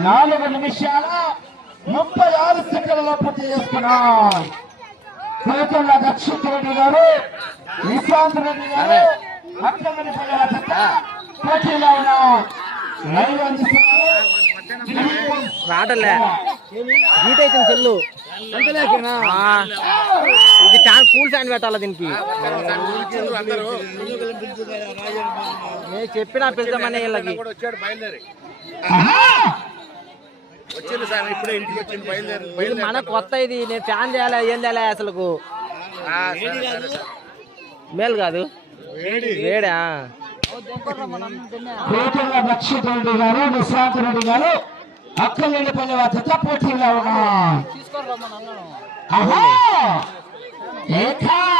4 నిమిషాల 36 సెకండ్లలో పూర్తి చేసుకున్నాం. కోతుల దక్షిత్ రెడ్డి గారు, నిశాంత్ రెడ్డి గారు అక్కడి పోటీలో ఉన్నారు. రాటలే హీట్ అయితే చెల్లు ఇది చాలా కూల్ ఫ్యాన్ పెట్టాలి దీనికి. నేను చెప్పినా పిలుద్దామని వీళ్ళకి. మన కొత్త ఇది నేను ఫ్యాన్ చేయాలి ఏం చేయాలి అసలు మేలు కాదు వేడా. కోతుల దక్షిత్ రెడ్డి గారు, నిశాంత్ రెడ్డి గారు అక్కలపల్లి వద్ద పోటీలో ఉన్నారు.